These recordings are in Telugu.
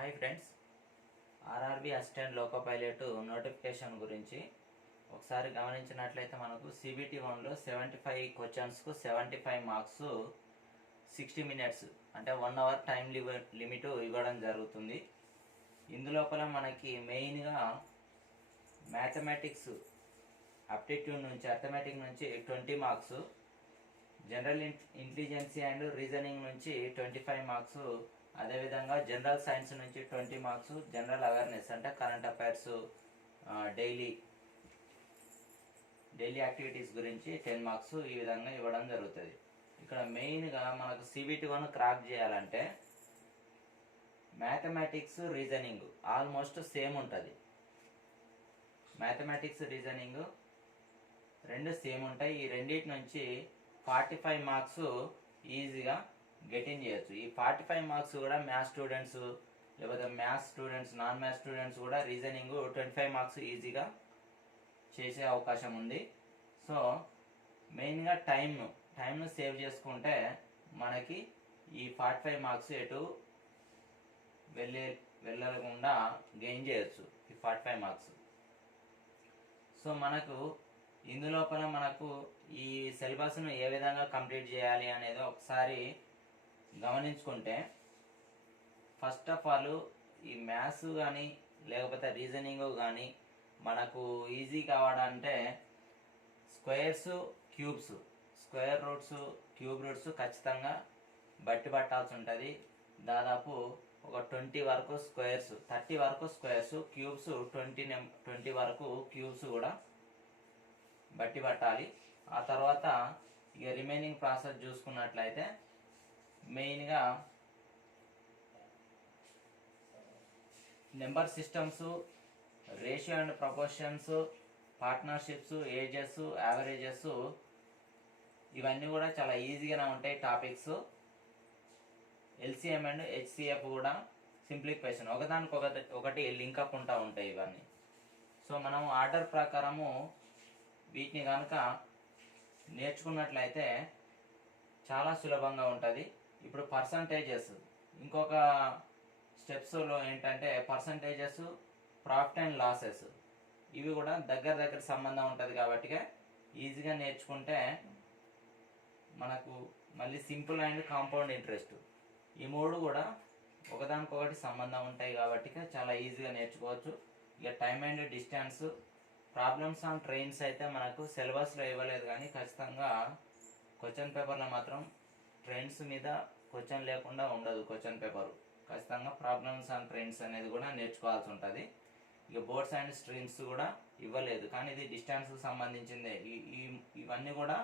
Hi friends, RRB assistant loco pilot notification గురించి ఒకసారి గమనించినట్లయితే మనకు సిబిటి 1లో 75 క్వశ్చన్స్కు 75 మార్క్స్ 60 మినిట్స్ అంటే 1 అవర్ టైం లిమిట్ ఇవ్వడం జరుగుతుంది. ఇందులోపల మనకి మెయిన్గా మ్యాథమెటిక్స్ అప్టిట్యూడ్ నుంచి అర్థమెటిక్ నుంచి 20 మార్క్స్, జనరల్ ఇంటెలిజెన్సీ అండ్ రీజనింగ్ నుంచి 25 మార్క్స్, అదేవిధంగా జనరల్ సైన్స్ నుంచి 20 మార్క్స్, జనరల్ అవేర్నెస్ అంటే కరెంట్ అఫైర్స్, డైలీ యాక్టివిటీస్ గురించి 10 మార్క్స్ ఈ విధంగా ఇవ్వడం జరుగుతుంది. ఇక్కడ మెయిన్గా మనకు సిబిటి 1 క్రాక్ చేయాలంటే మ్యాథమెటిక్స్ రీజనింగ్ ఆల్మోస్ట్ సేమ్ ఉంటుంది. మ్యాథమెటిక్స్ రీజనింగ్ రెండు సేమ్ ఉంటాయి. ఈ రెండింటి నుంచి 45 మార్క్స్ ఈజీగా గెటిన్ చేయొచ్చు. ఈ 45 మార్క్స్ కూడా మ్యాథ్స్ స్టూడెంట్స్, లేకపోతే maths students, non maths students కూడా రీజనింగ్ 25 మార్క్స్ ఈజీగా చేసే అవకాశం ఉంది. సో మెయిన్గా టైంను సేవ్ చేసుకుంటే మనకి ఈ 45 మార్క్స్ ఎటు వెళ్ళకుండా గెయిన్ చేయొచ్చు ఈ 45 మార్క్స్. సో మనకు ఇందులోపల మనకు ఈ సిలబస్ను ఏ విధంగా కంప్లీట్ చేయాలి అనేది ఒకసారి గమనించుకుంటే, ఫస్ట్ ఆఫ్ ఆల్ ఈ మ్యాథ్స్ కానీ లేకపోతే రీజనింగ్ కానీ మనకు ఈజీ కావాలంటే squares, cubes, square roots, cube roots ఖచ్చితంగా బట్టి పట్టాల్సి ఉంటుంది. దాదాపు ఒక 20 వరకు స్క్వేర్స్, 30 వరకు స్క్వేర్స్, క్యూబ్స్ 20 వరకు క్యూబ్స్ కూడా బట్టి పట్టాలి. ఆ తర్వాత ఇక రిమైనింగ్ ప్రాసెస్ చూసుకున్నట్లయితే మెయిన్గా number systems, ratio and proportions, partnerships, ages, averages ఇవన్నీ కూడా చాలా ఈజీగానే ఉంటాయి టాపిక్స్. ఎల్సిఎం అండ్ హెచ్సిఎఫ్ కూడా సింప్లిఫికేషన్ ఒకటి లింకప్ ఉంటా ఉంటాయి ఇవన్నీ. సో మనం ఆర్డర్ ప్రకారము వీటిని కనుక నేర్చుకున్నట్లయితే చాలా సులభంగా ఉంటుంది. ఇప్పుడు పర్సంటేజెస్ ఇంకొక స్టెప్స్లో ఏంటంటే పర్సంటేజెస్, ప్రాఫిట్ అండ్ లాసెస్ ఇవి కూడా దగ్గర సంబంధం ఉంటుంది. కాబట్టి ఈజీగా నేర్చుకుంటే మనకు మళ్ళీ సింపుల్ అండ్ కాంపౌండ్ ఇంట్రెస్ట్ ఈ మూడు కూడా ఒకదానికొకటి సంబంధం ఉంటాయి కాబట్టి చాలా ఈజీగా నేర్చుకోవచ్చు. ఇక time and distance, problems on trains అయితే మనకు సిలబస్లో ఇవ్వలేదు, కానీ ఖచ్చితంగా క్వశ్చన్ పేపర్లో మాత్రం ట్రైన్స్ మీద క్వశ్చన్ లేకుండా ఉండదు. క్వశ్చన్ పేపర్ ఖచ్చితంగా ప్రాబ్లమ్స్ ఆన్ ట్రైన్స్ అనేది కూడా నేర్చుకోవాల్సి ఉంటుంది. ఇక బోర్డ్స్ అండ్ స్ట్రీమ్స్ కూడా ఇవ్వలేదు, కానీ ఇది డిస్టెన్స్కి సంబంధించిందే. ఇవన్నీ కూడా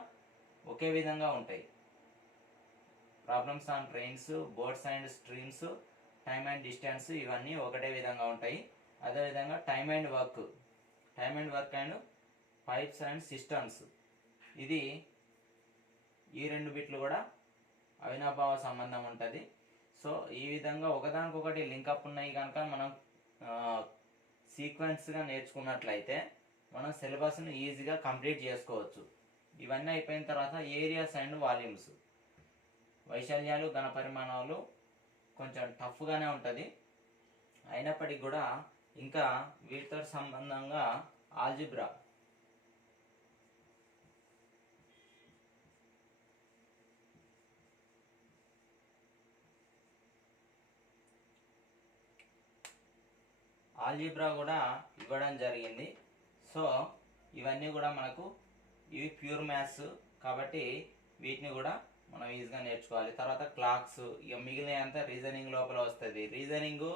ఒకే విధంగా ఉంటాయి. Problems on trains, boards and streams, time and distance ఇవన్నీ ఒకటే విధంగా ఉంటాయి. అదేవిధంగా time and work and pipes and systems ఇది ఈ రెండు బిట్లు కూడా అవినాభావ సంబంధం ఉంటుంది. సో ఈ విధంగా ఒకదానికొకటి లింకప్ ఉన్నాయి కనుక మనం సీక్వెన్స్గా నేర్చుకున్నట్లయితే మనం సిలబస్ను ఈజీగా కంప్లీట్ చేసుకోవచ్చు. ఇవన్నీ అయిపోయిన తర్వాత ఏరియాస్ అండ్ వాల్యూమ్స్, వైశాల్యాలు, ఘనపరిమాణాలు కొంచెం టఫ్గానే ఉంటుంది. అయినప్పటికీ కూడా ఇంకా వీటితో సంబంధంగా ఆల్జిబ్రా, కూడా ఇవ్వడం జరిగింది. సో ఇవన్నీ కూడా మనకు ఇవి ప్యూర్ మ్యాథ్స్ కాబట్టి వీటిని కూడా మనం ఈజీగా నేర్చుకోవాలి. తర్వాత క్లాక్స్, ఇక మిగిలినంత రీజనింగ్ లోపల వస్తుంది. రీజనింగ్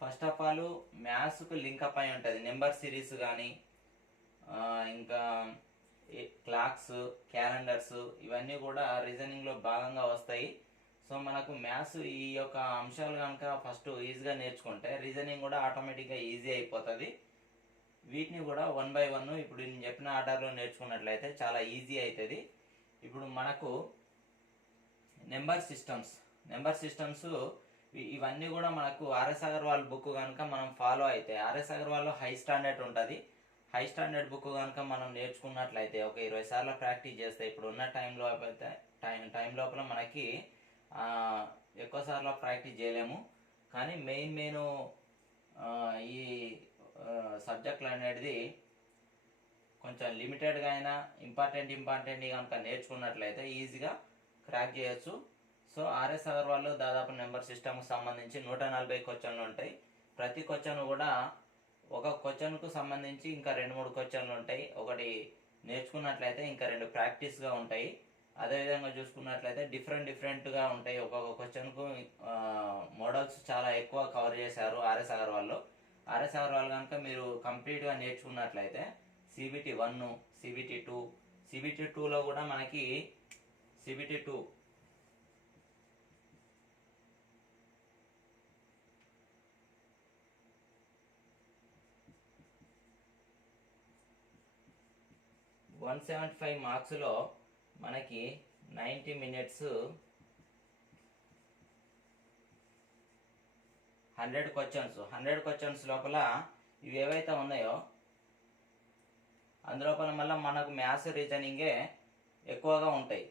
ఫస్ట్ ఆఫ్ ఆల్ మ్యాథ్స్కు లింకప్ అయి ఉంటుంది. నెంబర్ సిరీస్ కానీ ఇంకా క్లాక్స్, క్యాలెండర్స్ ఇవన్నీ కూడా రీజనింగ్లో భాగంగా వస్తాయి. సో మనకు మ్యాథ్స్ ఈ యొక్క అంశాలు కనుక ఫస్ట్ ఈజీగా నేర్చుకుంటే రీజనింగ్ కూడా ఆటోమేటిక్గా ఈజీ అయిపోతుంది. వీటిని కూడా 1 by 1 ఇప్పుడు నేను చెప్పిన ఆర్డర్లో నేర్చుకున్నట్లయితే చాలా ఈజీ అవుతుంది. ఇప్పుడు మనకు నెంబర్ సిస్టమ్స్ ఇవన్నీ కూడా మనకు ఆర్ఎస్ అగర్వాల్ బుక్ కనుక మనం ఫాలో అయితే, ఆర్ఎస్ అగర్వాల్లో హై స్టాండర్డ్ ఉంటుంది. హై స్టాండర్డ్ బుక్ కనుక మనం నేర్చుకున్నట్లయితే ఒక 20 సార్లు ప్రాక్టీస్ చేస్తే ఇప్పుడు ఉన్న టైం లోపల మనకి ఎక్కువ సార్లు ప్రాక్టీస్ చేయలేము. కానీ మెయిన్ ఈ సబ్జెక్టులు అనేది కొంచెం లిమిటెడ్గా అయినా ఇంపార్టెంట్ కనుక నేర్చుకున్నట్లయితే ఈజీగా క్రాక్ చేయొచ్చు. సో ఆర్ఎస్ అగర్వాల్ దాదాపు నెంబర్ సిస్టమ్కి సంబంధించి 140 క్వశ్చన్లు ఉంటాయి. ప్రతి క్వశ్చన్ కూడా ఒక క్వశ్చన్కు సంబంధించి ఇంకా 2-3 క్వశ్చన్లు ఉంటాయి. ఒకటి నేర్చుకున్నట్లయితే ఇంకా 2 ప్రాక్టీస్గా ఉంటాయి. అదేవిధంగా చూసుకున్నట్లయితే డిఫరెంట్గా ఉంటాయి. ఒక్కొక్క క్వశ్చన్కు మోడల్స్ చాలా ఎక్కువ కవర్ చేశారు ఆర్ఎస్ అగర్వాల్లో. ఆర్ఎస్ అగర్వాల్ కనుక మీరు కంప్లీట్గా నేర్చుకున్నట్లయితే CBT 1, CBT 2, CBT 2లో కూడా మనకి CBT 2 175 మార్క్స్లో మనకి 90 మినిట్స్ 100 క్వశ్చన్స్ లోపల ఇవి ఏవైతే ఉన్నాయో అందులోపల మళ్ళీ మనకు మ్యాథ్స్ రీజనింగే ఎక్కువగా ఉంటాయి.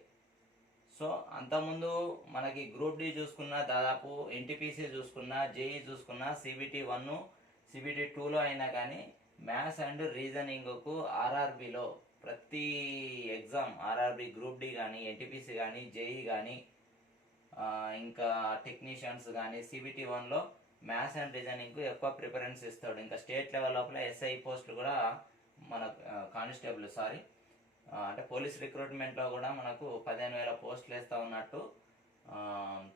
సో అంతకుముందు మనకి గ్రూప్ డి చూసుకున్నా, దాదాపు NTPC చూసుకున్నా, JEE చూసుకున్నా, CBT 1, CBT 2లో అయినా కానీ మ్యాథ్స్ అండ్ రీజనింగ్కు RRBలో ప్రతి ఎగ్జామ్ RRB గ్రూప్ డి కానీ, NTPC కానీ, JEE కానీ, ఇంకా టెక్నీషియన్స్ కానీ CBT 1లో మ్యాథ్స్ అండ్ రీజనింగ్కు ఎక్కువ ప్రిఫరెన్స్ ఇస్తాడు. ఇంకా స్టేట్ లెవెల్ లోపల SI పోస్టులు కూడా మన కానిస్టేబుల్ అంటే పోలీస్ రిక్రూట్మెంట్లో కూడా మనకు 15,000 పోస్టులు వేస్తూ ఉన్నట్టు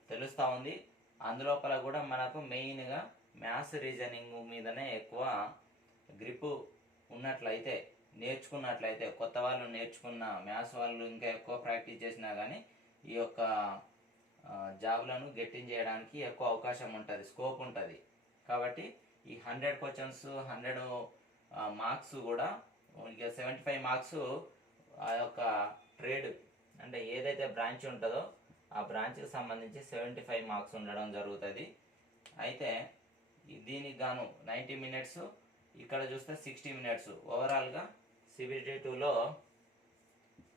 తెలుస్తూ ఉంది. అందులోపల కూడా మనకు మెయిన్గా మ్యాథ్స్ రీజనింగ్ మీదనే ఎక్కువ గ్రిప్ ఉన్నట్లయితే, నేర్చుకున్నట్లయితే, కొత్త వాళ్ళు నేర్చుకున్న మ్యాథ్స్ వాళ్ళు ఇంకా ఎక్కువ ప్రాక్టీస్ చేసినా కానీ ఈ యొక్క జాబ్లను గెట్టింగ్ చేయడానికి ఎక్కువ అవకాశం ఉంటుంది, స్కోప్ ఉంటుంది. కాబట్టి ఈ 100 క్వశ్చన్స్ 100 మార్క్స్ కూడా ఇక 75 మార్క్స్ ఆ యొక్క ట్రేడ్ అంటే ఏదైతే బ్రాంచ్ ఉంటుందో ఆ బ్రాంచ్కి సంబంధించి 75 మార్క్స్ ఉండడం జరుగుతుంది. అయితే దీనికి గాను 90 మినిట్స్, ఇక్కడ చూస్తే 60 మినిట్స్. ఓవరాల్గా CBT 2లో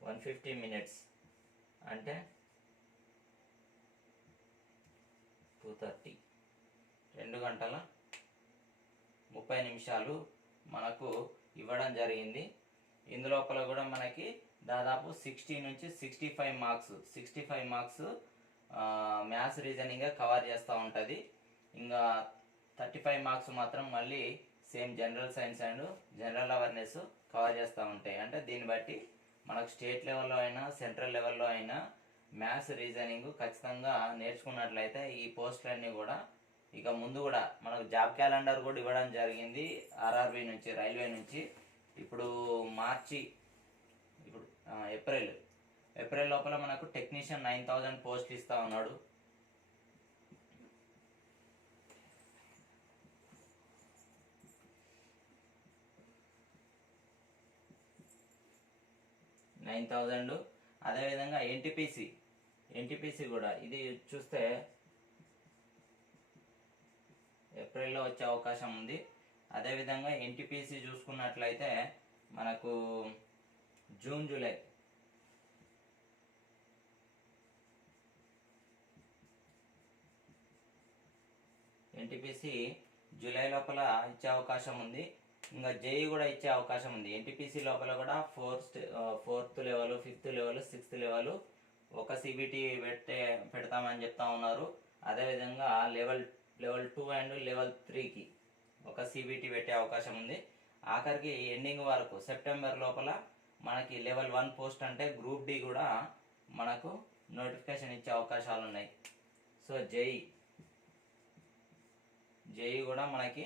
150 మినిట్స్ అంటే 230, 2 గంటల 30 నిమిషాలు మనకు ఇవ్వడం జరిగింది. ఇందులోపల కూడా మనకి దాదాపు 60 నుంచి 65 మార్క్స్ మ్యాథ్స్ రీజనింగ్ కవర్ చేస్తూ ఉంటుంది. ఇంకా 35 మార్క్స్ మాత్రం మళ్ళీ same general science and general awareness cover చేస్తూ ఉంటాయి. అంటే దీన్ని బట్టి మనకు స్టేట్ లెవెల్లో అయినా సెంట్రల్ లెవెల్లో అయినా మ్యాథ్స్ రీజనింగ్ ఖచ్చితంగా నేర్చుకున్నట్లయితే ఈ పోస్టులన్నీ కూడా ఇక ముందు కూడా మనకు జాబ్ క్యాలెండర్ కూడా ఇవ్వడం జరిగింది RRB నుంచి, రైల్వే నుంచి. ఇప్పుడు ఏప్రిల్ లోపల మనకు టెక్నీషియన్ 9,000 పోస్టులు ఇస్తా ఉన్నాడు. అదేవిధంగా NTPC కూడా ఇది చూస్తే ఏప్రిల్లో వచ్చే అవకాశం ఉంది. అదేవిధంగా NTPC చూసుకున్నట్లయితే మనకు జూన్ జూలై NTPC జూలై లోపల ఇచ్చే అవకాశం ఉంది. ఇంకా JEE కూడా ఇచ్చే అవకాశం ఉంది. NTPC లోపల కూడా 4th level, 5th level, 6th level ఒక CBT పెడతామని చెప్తా ఉన్నారు. అదేవిధంగా లెవెల్ 2 అండ్ లెవెల్ 3కి ఒక CBT పెట్టే అవకాశం ఉంది. ఆఖరికి ఎండింగ్ వరకు సెప్టెంబర్ లోపల మనకి లెవెల్ 1 పోస్ట్ అంటే గ్రూప్ డి కూడా మనకు నోటిఫికేషన్ ఇచ్చే అవకాశాలు ఉన్నాయి. సో JEE కూడా మనకి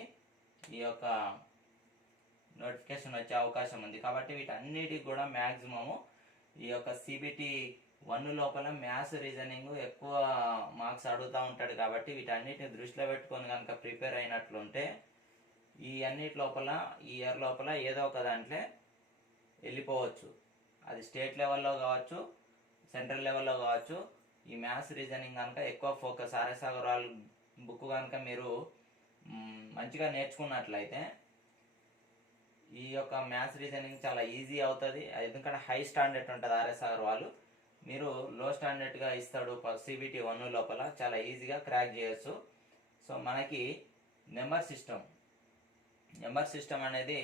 ఈ యొక్క నోటిఫికేషన్ వచ్చే అవకాశం ఉంది. కాబట్టి వీటన్నిటికి కూడా మ్యాక్సిమము ఈ యొక్క CBT 1 లోపల మ్యాథ్స్ రీజనింగ్ ఎక్కువ మార్క్స్ అడుగుతూ ఉంటాడు. కాబట్టి వీటన్నిటిని దృష్టిలో పెట్టుకొని కనుక ప్రిపేర్ అయినట్లుంటే ఈ అన్నిటి లోపల ఈ ఇయర్ లోపల ఏదో ఒక దాంట్లో వెళ్ళిపోవచ్చు. అది స్టేట్ లెవెల్లో కావచ్చు, సెంట్రల్ లెవెల్లో కావచ్చు. ఈ మ్యాథ్స్ రీజనింగ్ కనుక ఎక్కువ ఫోకస్ ఆర్ఎస్ అగర్వాల్ బుక్ కనుక మీరు మంచిగా నేర్చుకున్నట్లయితే ఈ యొక్క మ్యాథ్స్ రీజనింగ్ చాలా ఈజీ అవుతుంది. ఎందుకంటే హై స్టాండర్డ్ ఉంటుంది ఆర్ఎస్ అగర్వాల్. మీరు లో స్టాండర్డ్గా ఇస్తాడు CBT 1 లోపల చాలా ఈజీగా క్రాక్ చేయొచ్చు. సో మనకి నెంబర్ సిస్టమ్ అనేది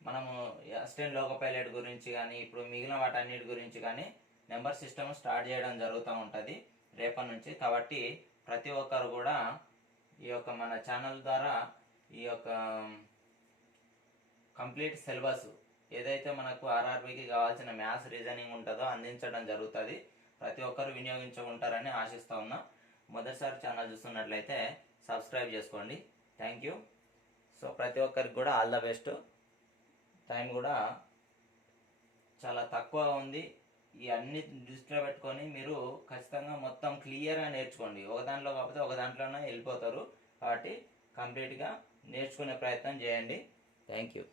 మనము అసిస్టెంట్ లోకో పైలట్ గురించి కానీ ఇప్పుడు మిగిలిన వాటన్నిటి గురించి కానీ నెంబర్ సిస్టమ్ స్టార్ట్ చేయడం జరుగుతూ ఉంటుంది రేపటి నుంచి. కాబట్టి ప్రతి ఒక్కరు కూడా ఈ యొక్క మన ఛానల్ ద్వారా ఈ యొక్క కంప్లీట్ సిలబస్ ఏదైతే మనకు ఆర్ఆర్బీకి కావాల్సిన మ్యాథ్స్ రీజనింగ్ ఉంటుందో అందించడం జరుగుతుంది. ప్రతి ఒక్కరు వినియోగించుకుంటారని ఆశిస్తూ ఉన్నా. మొదటిసారి ఛానల్ చూస్తున్నట్లయితే సబ్స్క్రైబ్ చేసుకోండి. Thank you. సో ప్రతి ఒక్కరికి కూడా ఆల్ ద బెస్ట్. టైం కూడా చాలా తక్కువ ఉంది. ఈ అన్ని దృష్టిలో పెట్టుకొని మీరు ఖచ్చితంగా మొత్తం క్లియర్గా నేర్చుకోండి. ఒక దాంట్లో కాకపోతే ఒక దాంట్లోనే వెళ్ళిపోతారు. కాబట్టి కంప్లీట్గా నేర్చుకునే ప్రయత్నం చేయండి. Thank you.